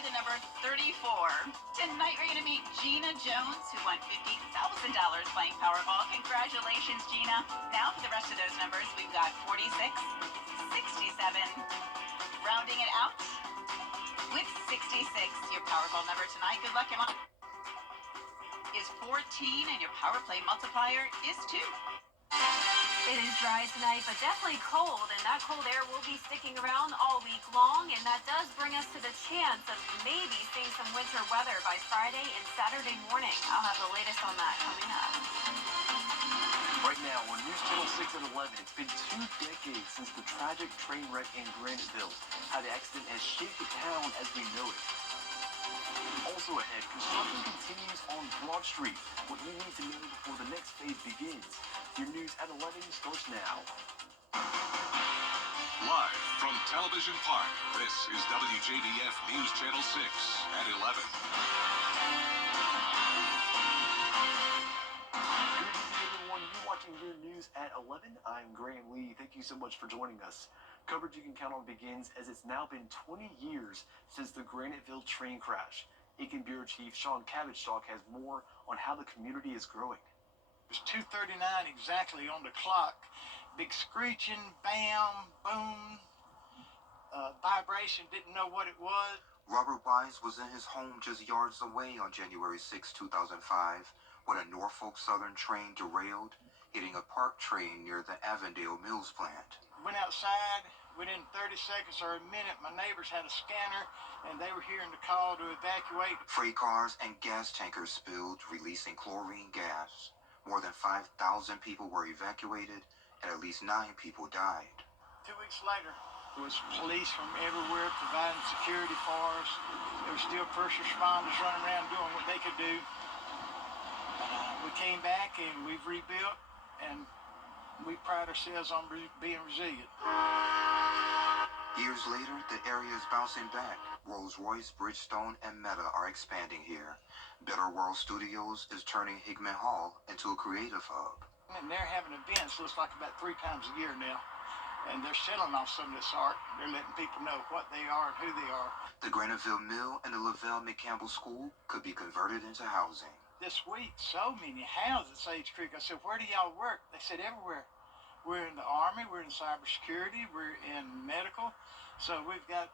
by the number 34. Tonight we're going to meet Gina Jones, who won $50,000 playing Powerball. Congratulations, Gina. Now for the rest of those numbers, we've got 46, 67, rounding it out with 66. Your Powerball number tonight, good luck, Emma, is 14, and your Power Play multiplier is 2. It is dry tonight, but definitely cold, and that cold air will be sticking around all week long, and that does bring us to the chance of maybe seeing some winter weather by Friday and Saturday morning. I'll have the latest on that coming up. Right now on News Channel 6 at 11, it's been 2 decades since the tragic train wreck in Graniteville. How the accident has shaped the town as we know it. Also ahead, construction continues on Broad Street. What you need to know before the next phase begins. Your news at 11 starts now. Live from Television Park, this is WJBF News Channel 6 at 11. Good evening, everyone. You're watching your news at 11. I'm Graham Lee. Thank you so much for joining us. Coverage you can count on begins as it's now been 20 years since the Graniteville train crash. Aiken Bureau Chief Sean Cabbage-Stock has more on how the community is growing. It was 2:39 exactly on the clock. Big screeching, bam, boom, vibration, didn't know what it was. Robert Wise was in his home just yards away on January 6, 2005, when a Norfolk Southern train derailed, hitting a parked train near the Avondale Mills plant. Went outside, within 30 seconds or a minute, my neighbors had a scanner, and they were hearing the call to evacuate. Freight cars and gas tankers spilled, releasing chlorine gas. More than 5,000 people were evacuated, and at least 9 people died. 2 weeks later, there was police from everywhere providing security for us. There were still first responders running around doing what they could do. We came back and we've rebuilt, and we pride ourselves on being resilient. Years later, the area is bouncing back. Rolls-Royce, Bridgestone, and Meta are expanding here. Better World Studios is turning Hickman Hall into a creative hub. And they're having events, looks like about 3 times a year now. And they're selling off some of this art. They're letting people know what they are and who they are. The Graniteville Mill and the Lavelle McCampbell School could be converted into housing. This week, so many houses at Sage Creek. I said, where do y'all work? They said, everywhere. We're in the Army, we're in cybersecurity, we're in medical. So we've got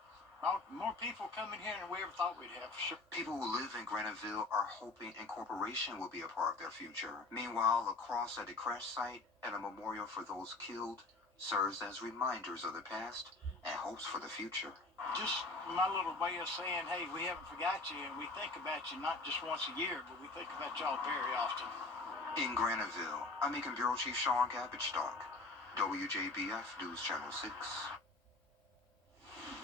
more people coming here than we ever thought we'd have, for sure. People who live in Graniteville are hoping incorporation will be a part of their future. Meanwhile, a cross at the crash site and a memorial for those killed serves as reminders of the past and hopes for the future. Just my little way of saying, hey, we haven't forgot you, and we think about you not just once a year, but we think about y'all very often. In Graniteville, I'm Aiken Bureau Chief Sean Cabbage-Stock, WJBF News Channel 6.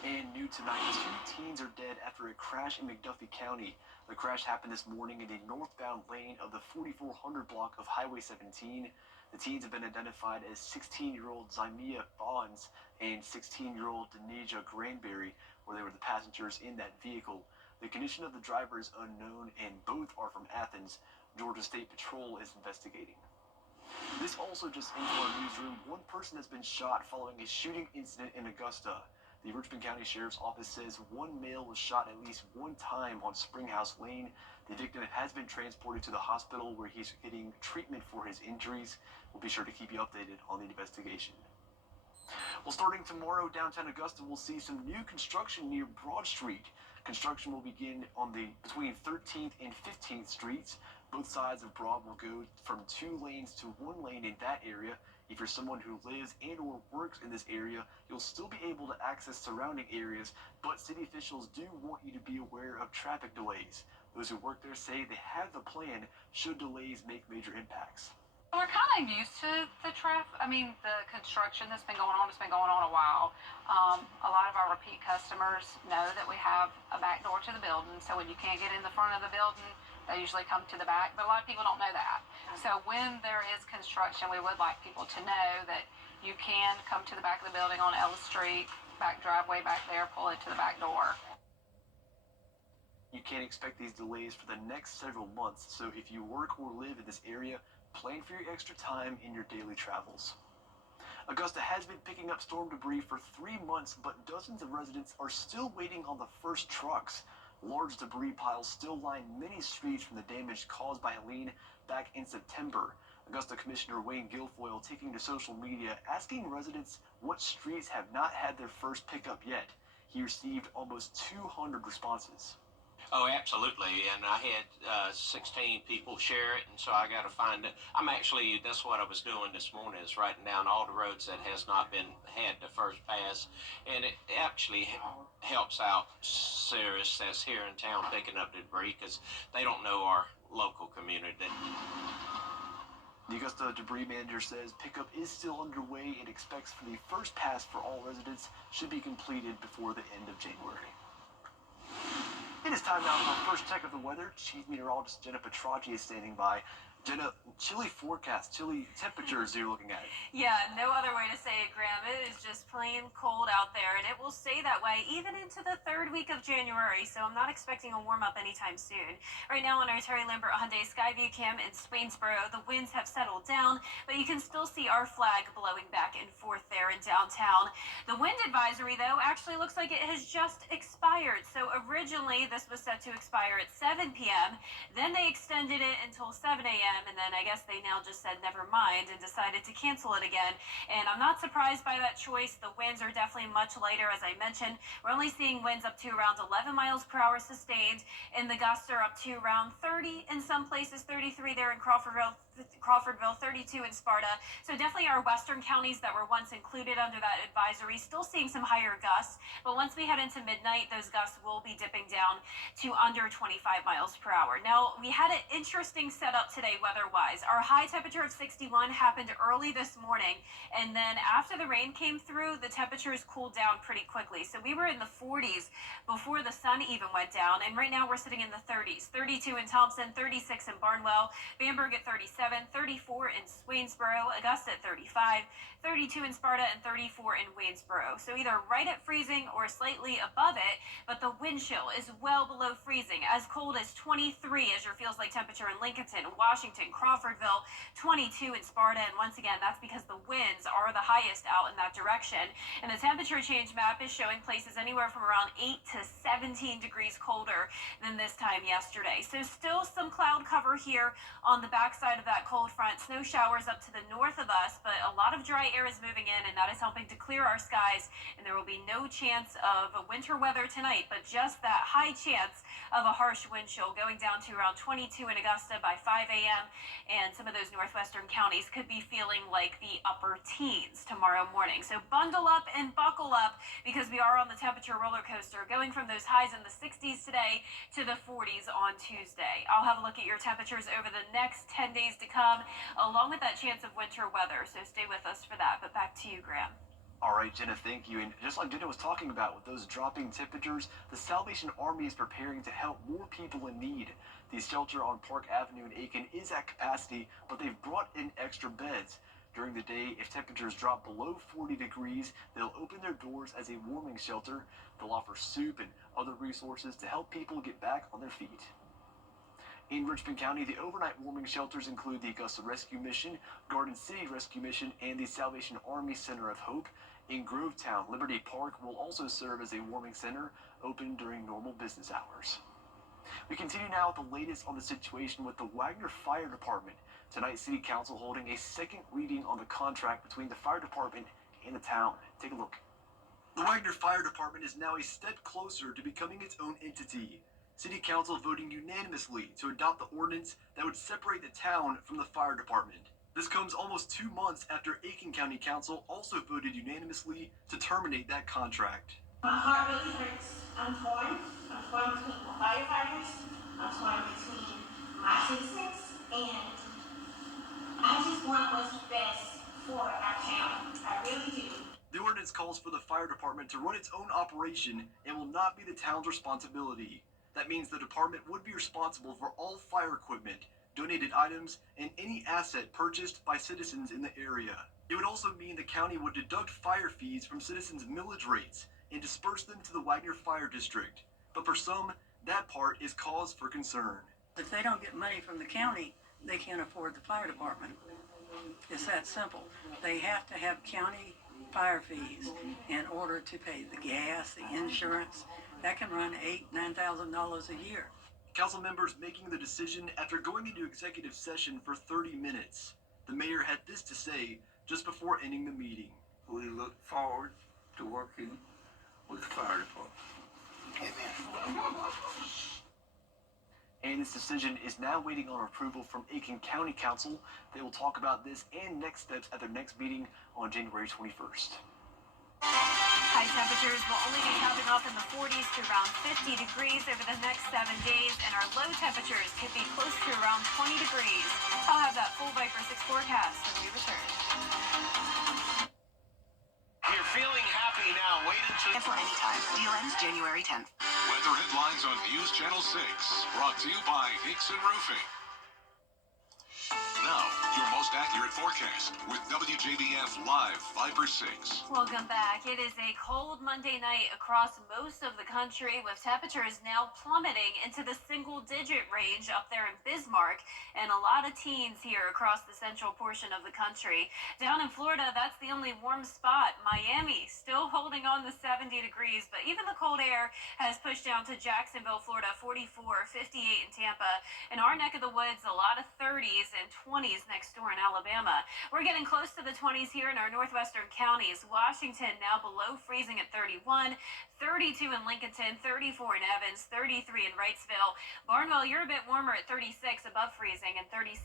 And new tonight, 2 teens are dead after a crash in McDuffie County. The crash happened this morning in a northbound lane of the 4400 block of Highway 17. The teens have been identified as 16-year-old Zymia Bonds and 16-year-old Deneja Granberry, where they were the passengers in that vehicle. The condition of the driver is unknown, and both are from Athens. Georgia State Patrol is investigating. This also just into our newsroom. 1 person has been shot following a shooting incident in Augusta. The Richmond County Sheriff's Office says 1 male was shot at least 1 time on Springhouse Lane. The victim has been transported to the hospital where he's getting treatment for his injuries. We'll be sure to keep you updated on the investigation. Well, starting tomorrow, downtown Augusta will see some new construction near Broad Street. Construction will begin on between 13th and 15th Streets. Both sides of Broad will go from 2 lanes to 1 lane in that area. If you're someone who lives and or works in this area, you'll still be able to access surrounding areas, but city officials do want you to be aware of traffic delays. Those who work there say they have the plan should delays make major impacts. We're kind of used to the the construction that's been going on. It's been going on a while. A lot of our repeat customers know that we have a back door to the building, so when you can't get in the front of the building, they usually come to the back, but a lot of people don't know that. So when there is construction, we would like people to know that you can come to the back of the building on Ellis Street, back driveway back there, pull into the back door. You can't expect these delays for the next several months, so if you work or live in this area, plan for your extra time in your daily travels. Augusta has been picking up storm debris for 3 months, but dozens of residents are still waiting on the first trucks. Large debris piles still line many streets from the damage caused by Helene back in September. Augusta Commissioner Wayne Guilfoyle taking to social media asking residents what streets have not had their first pickup yet. He received almost 200 responses. Oh, absolutely. And I had 16 people share it, and so I got to find it. That's what I was doing this morning, is writing down all the roads that has not had the first pass. And it actually helps out Sarah's that's here in town picking up debris, because they don't know our local community. The Augusta debris manager says pickup is still underway and expects for the first pass for all residents should be completed before the end of January. It is time now for our first check of the weather. Chief Meteorologist Jenna Petracci is standing by. Jenna, chilly forecast, chilly temperatures you're looking at. Yeah, no other way to say it, Graham. It is just plain cold out there, and it will stay that way even into the third week of January, so I'm not expecting a warm-up anytime soon. Right now on our Terry Lambert Hyundai Skyview cam in Swainsboro, the winds have settled down, but you can still see our flag blowing back and forth there in downtown. The wind advisory, though, actually looks like it has just expired. So originally, this was set to expire at 7 p.m., then they extended it until 7 a.m., and then I guess they now just said never mind and decided to cancel it again. And I'm not surprised by that choice. The winds are definitely much lighter, as I mentioned. We're only seeing winds up to around 11 miles per hour sustained, and the gusts are up to around 30 in some places, 33 there in Crawfordville, 32 in Sparta. So definitely our western counties that were once included under that advisory, still seeing some higher gusts, but once we head into midnight, those gusts will be dipping down to under 25 miles per hour. Now, we had an interesting setup today weather-wise. Our high temperature of 61 happened early this morning, and then after the rain came through, the temperatures cooled down pretty quickly. So we were in the 40s before the sun even went down, and right now we're sitting in the 30s. 32 in Thompson, 36 in Barnwell, Bamberg at 37, 34 in Swainsboro, Augusta at 35, 32 in Sparta, and 34 in Waynesboro. So either right at freezing or slightly above it, but the wind chill is well below freezing, as cold as 23 as your feels like temperature in Lincolnton, Washington, Crawfordville, 22 in Sparta, and once again, that's because the winds are the highest out in that direction. And the temperature change map is showing places anywhere from around 8 to 17 degrees colder than this time yesterday. So still some cloud cover here on the backside of that cold front. Snow showers up to the north of us, but a lot of dry air is moving in, and that is helping to clear our skies, and there will be no chance of winter weather tonight, but just that high chance of a harsh wind chill going down to around 22 in Augusta by 5 a.m., and some of those northwestern counties could be feeling like the upper teens tomorrow morning. So bundle up and buckle up, because we are on the temperature roller coaster, going from those highs in the 60s today to the 40s on Tuesday. I'll have a look at your temperatures over the next 10 days to come, along with that chance of winter weather, so stay with us for that. But back to you, Graham. All right, Jenna, thank you. And just like Jenna was talking about with those dropping temperatures, the Salvation Army is preparing to help more people in need. The shelter on Park Avenue in Aiken is at capacity, but they've brought in extra beds. During the day, if temperatures drop below 40 degrees, they'll open their doors as a warming shelter. They'll offer soup and other resources to help people get back on their feet. In Richmond County, the overnight warming shelters include the Augusta Rescue Mission, Garden City Rescue Mission, and the Salvation Army Center of Hope. In Grovetown, Liberty Park will also serve as a warming center, open during normal business hours. We continue now with the latest on the situation with the Wagner Fire Department. Tonight, City Council holding a second reading on the contract between the fire department and the town. Take a look. The Wagner Fire Department is now a step closer to becoming its own entity. City Council voting unanimously to adopt the ordinance that would separate the town from the fire department. This comes almost 2 months after Aiken County Council also voted unanimously to terminate that contract. My heart really hurts. I'm torn. I'm torn between the firefighters. I'm torn between my citizens. And I just want what's best for our town. I really do. The ordinance calls for the fire department to run its own operation and will not be the town's responsibility. That means the department would be responsible for all fire equipment, donated items, and any asset purchased by citizens in the area. It would also mean the county would deduct fire fees from citizens' millage rates and disperse them to the Wagner Fire District. But for some, that part is cause for concern. If they don't get money from the county, they can't afford the fire department. It's that simple. They have to have county fire fees in order to pay the gas, the insurance, That can run $8,000–9,000 a year. Council members making the decision after going into executive session for 30 minutes. The mayor had this to say just before ending the meeting. We look forward to working with the fire department. And this decision is now waiting on approval from Aiken County Council. They will talk about this and next steps at their next meeting on January 21st. High temperatures will only be topping off in the 40s to around 50 degrees over the next 7 days, and our low temperatures could be close to around 20 degrees. I'll have that full Viper 6 forecast when we return. If you're feeling happy now, wait until... Cancel anytime. Deal ends January 10th. Weather headlines on News Channel 6. Brought to you by Nixon Roofing. Now, your most accurate forecast with WJBF Live Viper 6. Welcome back. It is a cold Monday night across most of the country, with temperatures now plummeting into the single-digit range up there in Bismarck, and a lot of teens here across the central portion of the country. Down in Florida, that's the only warm spot. Miami still holding on to 70 degrees, but even the cold air has pushed down to Jacksonville, Florida, 44, 58 in Tampa. In our neck of the woods, a lot of 30s and 20s next door in Alabama. We're getting close to the 20s here in our northwestern counties. Washington now below freezing at 31, 32 in Lincolnton, 34 in Evans, 33 in Wrightsville. Barnwell, you're a bit warmer at 36 above freezing, and 37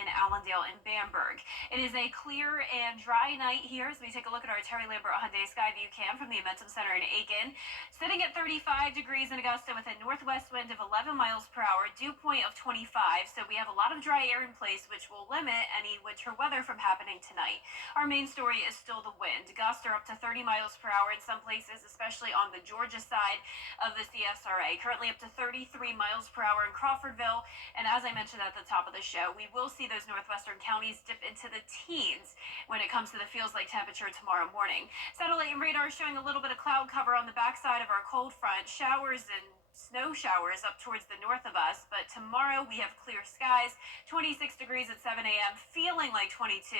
in Allendale and Bamberg. It is a clear and dry night here as we take a look at our Terry Lambert Hyundai Skyview cam from the Amentum Center in Aiken. Sitting at 35 degrees in Augusta with a northwest wind of 11 miles per hour, dew point of 25, so we have a lot of dry air in place, which will limit any winter weather from happening tonight. Our main story is still the wind. Gusts are up to 30 miles per hour in some places, especially on the Georgia side of the CSRA. Currently up to 33 miles per hour in Crawfordville. And as I mentioned at the top of the show, we will see those northwestern counties dip into the teens when it comes to the feels-like temperature tomorrow morning. Satellite and radar showing a little bit of cloud cover on the backside of our cold front. Showers and snow showers up towards the north of us, but tomorrow we have clear skies, 26 degrees at 7 a.m., feeling like 22,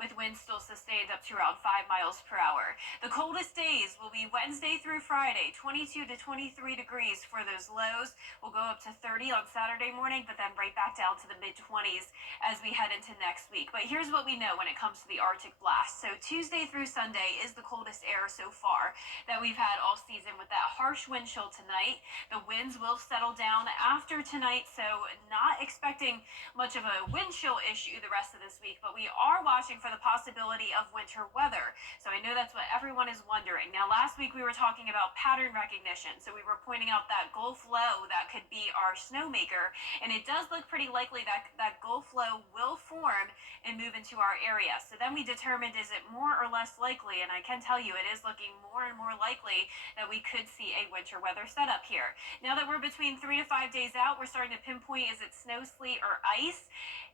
with winds still sustained up to around 5 miles per hour. The coldest days will be Wednesday through Friday, 22 to 23 degrees for those lows. We'll go up to 30 on Saturday morning, but then right back down to the mid-20s as we head into next week. But here's what we know when it comes to the Arctic blast. So Tuesday through Sunday is the coldest air so far that we've had all season, with that harsh wind chill tonight. The winds will settle down after tonight, so not expecting much of a wind chill issue the rest of this week, but we are watching for the possibility of winter weather. So I know that's what everyone is wondering. Now, last week we were talking about pattern recognition, so we were pointing out that Gulf low that could be our snowmaker, and it does look pretty likely that that Gulf low will form and move into our area. So then we determined, is it more or less likely? And I can tell you it is looking more and more likely that we could see a winter weather setup here. Now that we're between 3 to 5 days out, we're starting to pinpoint, is it snow, sleet, or ice?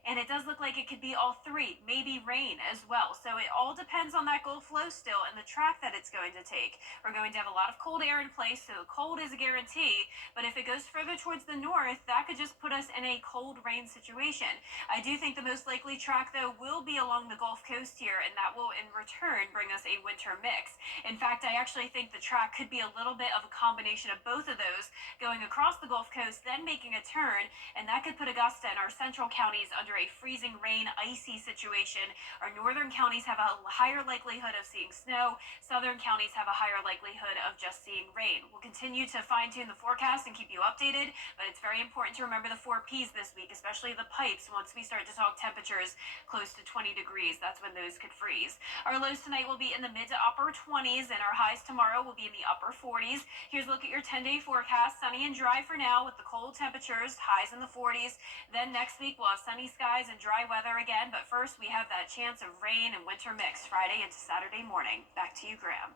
And it does look like it could be all three, maybe rain as well. So it all depends on that Gulf flow still and the track that it's going to take. We're going to have a lot of cold air in place, so cold is a guarantee. But if it goes further towards the north, that could just put us in a cold rain situation. I do think the most likely track, though, will be along the Gulf Coast here, and that will in return bring us a winter mix. In fact, I actually think the track could be a little bit of a combination of both of those, going across the Gulf Coast, then making a turn, and that could put Augusta and our central counties under a freezing rain, icy situation. Our northern counties have a higher likelihood of seeing snow. Southern counties have a higher likelihood of just seeing rain. We'll continue to fine-tune the forecast and keep you updated, but it's very important to remember the 4 Ps this week, especially the pipes. Once we start to talk temperatures close to 20 degrees, that's when those could freeze. Our lows tonight will be in the mid to upper 20s, and our highs tomorrow will be in the upper 40s. Here's a look at your 10-day forecast. Sunny and dry for now with the cold temperatures, highs in the 40s. Then next week we'll have sunny skies and dry weather again, but first we have that chance of rain and winter mix Friday into Saturday morning. Back to you, Graham.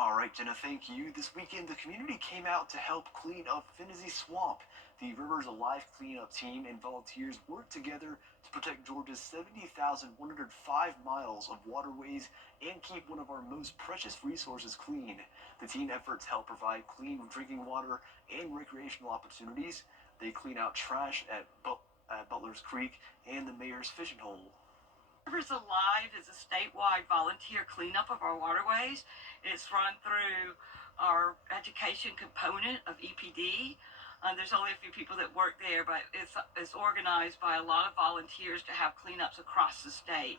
All right, Jenna, thank you. This weekend, the community came out to help clean up Finney Swamp. The Rivers Alive cleanup team and volunteers worked together to protect Georgia's 70,105 miles of waterways and keep one of our most precious resources clean. The team efforts help provide clean drinking water and recreational opportunities. They clean out trash at Butler's Creek and the Mayor's Fishing Hole. Rivers Alive is a statewide volunteer cleanup of our waterways. It's run through our education component of EPD. There's only a few people that work there, but it's organized by a lot of volunteers to have cleanups across the state.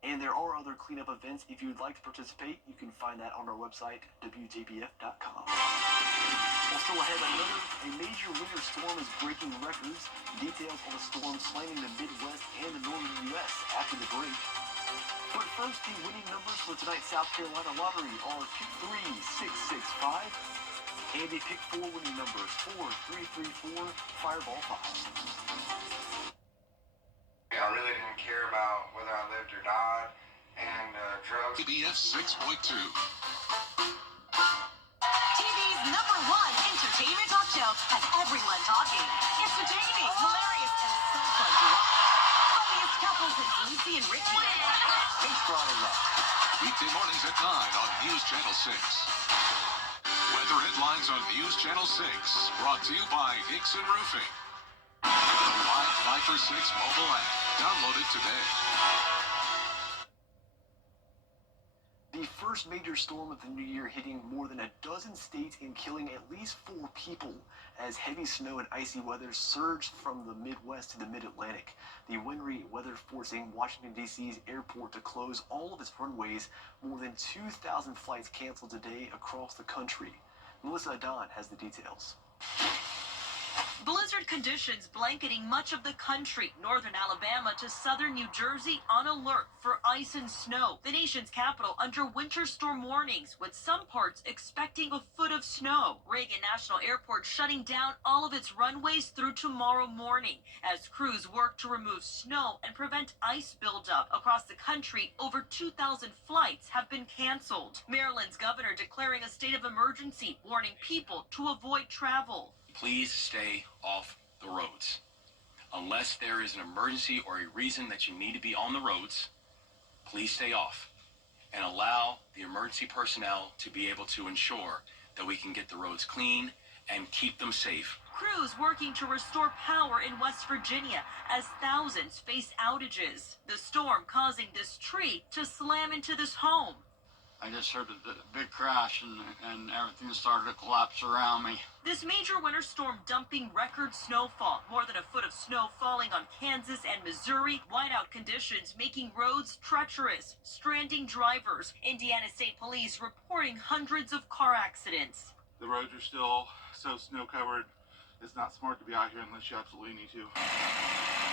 And there are other cleanup events. If you'd like to participate, you can find that on our website, WJBF.com. Well, still ahead, a major winter storm is breaking records. Details on the storm slamming the Midwest and the northern U.S. after the break. But first, the winning numbers for tonight's South Carolina lottery are pick 3, 6, 6, 5. And the pick 4 winning numbers 4, 3, 3, 4, Fireball 5. I really didn't care about whether I lived or died, and drugs. WJBF 6.2. TV's #1 entertainment talk show has everyone talking. It's entertaining, hilarious, and so fun to watch. Funniest couples is Lucy and Ricky. Thanks for all the love. Weekday mornings at 9 on News Channel 6. Weather headlines on News Channel 6. Brought to you by Hickson Roofing. The Live Viper 6 mobile app. Download it today. The first major storm of the new year hitting more than a dozen states and killing at least 4 people as heavy snow and icy weather surged from the Midwest to the Mid-Atlantic. The wintry weather forcing Washington, D.C.'s airport to close all of its runways. More than 2,000 flights canceled today across the country. Melissa Adon has the details. Blizzard conditions blanketing much of the country, northern Alabama to southern New Jersey on alert for ice and snow. The nation's capital under winter storm warnings, with some parts expecting a foot of snow. Reagan National Airport shutting down all of its runways through tomorrow morning as crews work to remove snow and prevent ice buildup. Across the country, over 2,000 flights have been canceled. Maryland's governor declaring a state of emergency, warning people to avoid travel. Please stay off the roads. Unless there is an emergency or a reason that you need to be on the roads, please stay off and allow the emergency personnel to be able to ensure that we can get the roads clean and keep them safe. Crews working to restore power in West Virginia as thousands face outages. The storm causing this tree to slam into this home. I just heard a big crash and everything started to collapse around me. This major winter storm dumping record snowfall. More than a foot of snow falling on Kansas and Missouri. Whiteout conditions making roads treacherous, stranding drivers. Indiana State Police reporting hundreds of car accidents. The roads are still so snow covered. It's not smart to be out here unless you absolutely need to.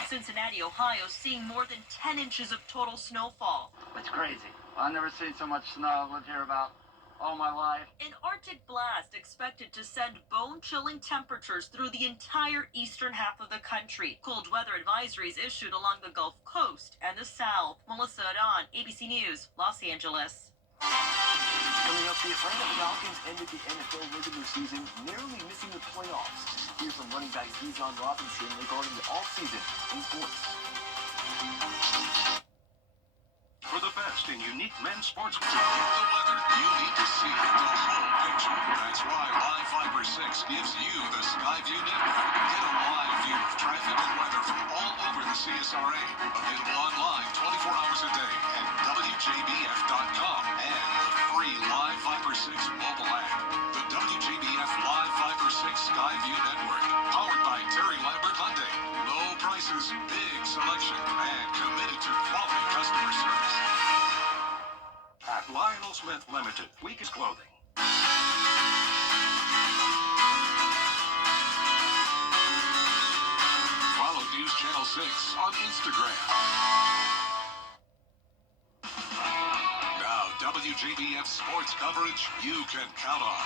Cincinnati, Ohio seeing more than 10 inches of total snowfall. It's crazy. I've never seen so much snow. I've lived here about all my life. An Arctic blast expected to send bone-chilling temperatures through the entire eastern half of the country. Cold weather advisories issued along the Gulf Coast and the South. Melissa Adon, ABC News, Los Angeles. Coming up, the Atlanta Falcons ended the NFL regular season narrowly missing the playoffs. Here's from running back Bijan Robinson regarding the offseason in sports. For the best in unique men's sports, to get the weather, you need to see the whole picture. That's why Live Viper 6 gives you the Skyview Network. Get a live view of traffic and weather from all over the CSRA. Available online 24 hours a day at WJBF.com and the free Live Viper 6 mobile app. The WJBF Live Viper 6 Skyview Network, powered by Terry Lambert Hyundai. Low prices, big selection, and committed to quality customer service. At Lionel Smith Limited, weakest clothing. Follow News Channel 6 on Instagram. Now, WJBF sports coverage you can count on.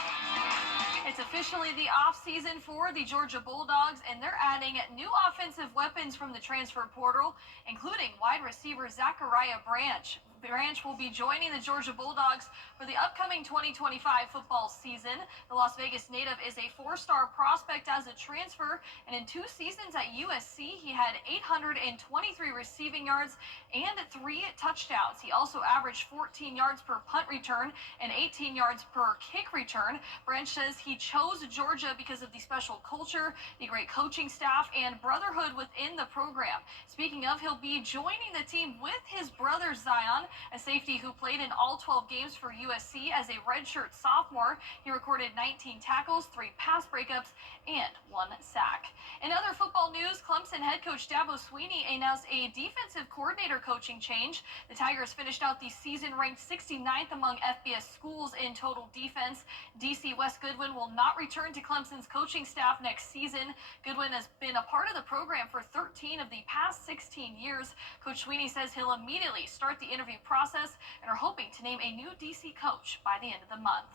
It's officially the off-season for the Georgia Bulldogs, and they're adding new offensive weapons from the transfer portal, including wide receiver Zachariah Branch. Branch will be joining the Georgia Bulldogs for the upcoming 2025 football season. The Las Vegas native is a 4-star prospect as a transfer, and in 2 seasons at USC, he had 823 receiving yards and 3 touchdowns. He also averaged 14 yards per punt return and 18 yards per kick return. Branch says he chose Georgia because of the special culture, the great coaching staff, and brotherhood within the program. Speaking of, he'll be joining the team with his brother Zion. a safety who played in all 12 games for USC as a redshirt sophomore. He recorded 19 tackles, 3 pass breakups, and 1 sack. In other football news, Clemson head coach Dabo Swinney announced a defensive coordinator coaching change. The Tigers finished out the season ranked 69th among FBS schools in total defense. DC Wes Goodwin will not return to Clemson's coaching staff next season. Goodwin has been a part of the program for 13 of the past 16 years. Coach Swinney says he'll immediately start the interview process and are hoping to name a new DC coach by the end of the month.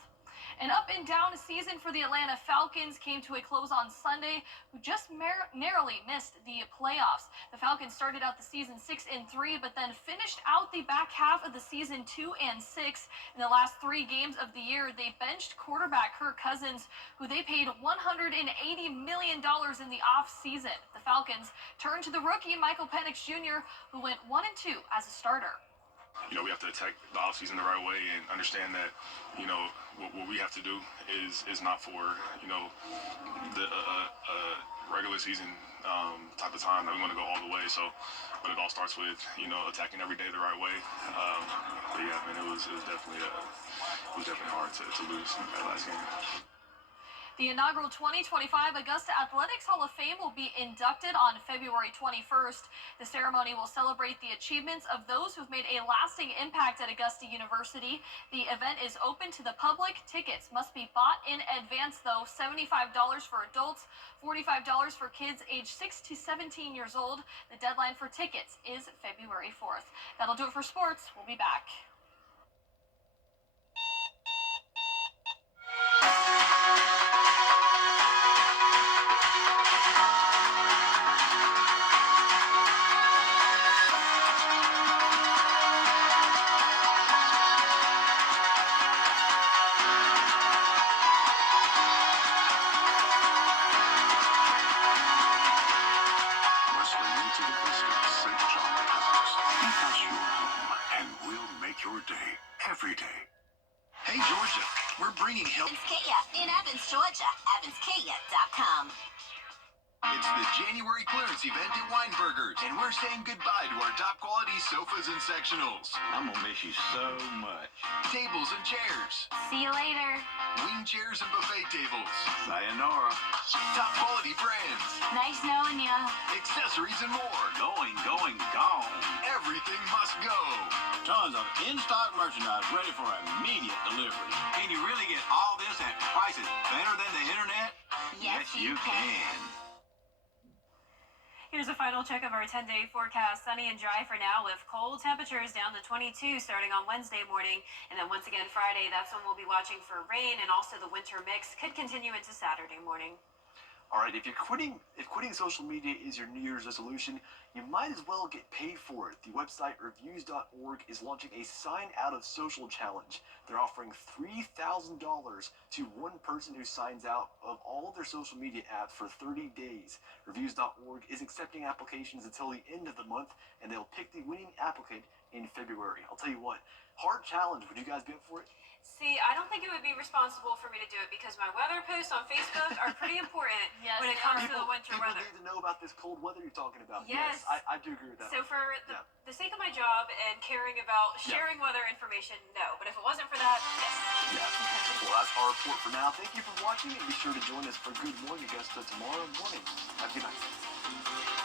An up and down season for the Atlanta Falcons came to a close on Sunday, who just narrowly missed the playoffs. The Falcons started out the season 6-3, but then finished out the back half of the season 2-6. In the last 3 games of the year, they benched quarterback Kirk Cousins, who they paid $180 million in the offseason. The Falcons turned to the rookie Michael Penix Jr., who went 1-2 as a starter. We have to attack the offseason the right way and understand that, what we have to do is not for, the regular season type of time that we want to go all the way. So, but it all starts with, attacking every day the right way. But yeah, man, it was definitely hard to lose that last game. The inaugural 2025 Augusta Athletics Hall of Fame will be inducted on February 21st. The ceremony will celebrate the achievements of those who've made a lasting impact at Augusta University. The event is open to the public. Tickets must be bought in advance, though. $75 for adults, $45 for kids aged 6 to 17 years old. The deadline for tickets is February 4th. That'll do it for sports. We'll be back. Hey, Georgia, we're bringing help. Evans Kia in Evans, Georgia. EvansKia.com. It's the January clearance event at Weinberger's, and we're saying goodbye to our top quality sofas and sectionals. I'm gonna miss you so much. Tables and chairs. See you later. Wing chairs and buffet tables. Sayonara. Top quality brands. Nice knowing ya. Accessories and more. Gone. Everything must go. Tons of in-stock merchandise ready for immediate delivery. Can you really get all this at prices better than the internet? Yes, you can. Here's a final check of our 10-day forecast. Sunny and dry for now with cold temperatures down to 22 starting on Wednesday morning. And then once again Friday, that's when we'll be watching for rain, and also the winter mix could continue into Saturday morning. All right, if quitting social media is your New Year's resolution, you might as well get paid for it. The website reviews.org is launching a sign out of social challenge. They're offering $3,000 to one person who signs out of all of their social media apps for 30 days. Reviews.org is accepting applications until the end of the month, and they'll pick the winning applicant in February. I'll tell you what, hard challenge. Would you guys be up for it? See, I don't think it would be responsible for me to do it because my weather posts on Facebook are pretty important when it comes to the winter weather. People need to know about this cold weather you're talking about. Yes. I do agree with that. So for the sake of my job and caring about sharing weather information, no. But if it wasn't for that, yes. Yeah. Well, that's our report for now. Thank you for watching, and be sure to join us for Good Morning Augusta tomorrow morning. Have a good night.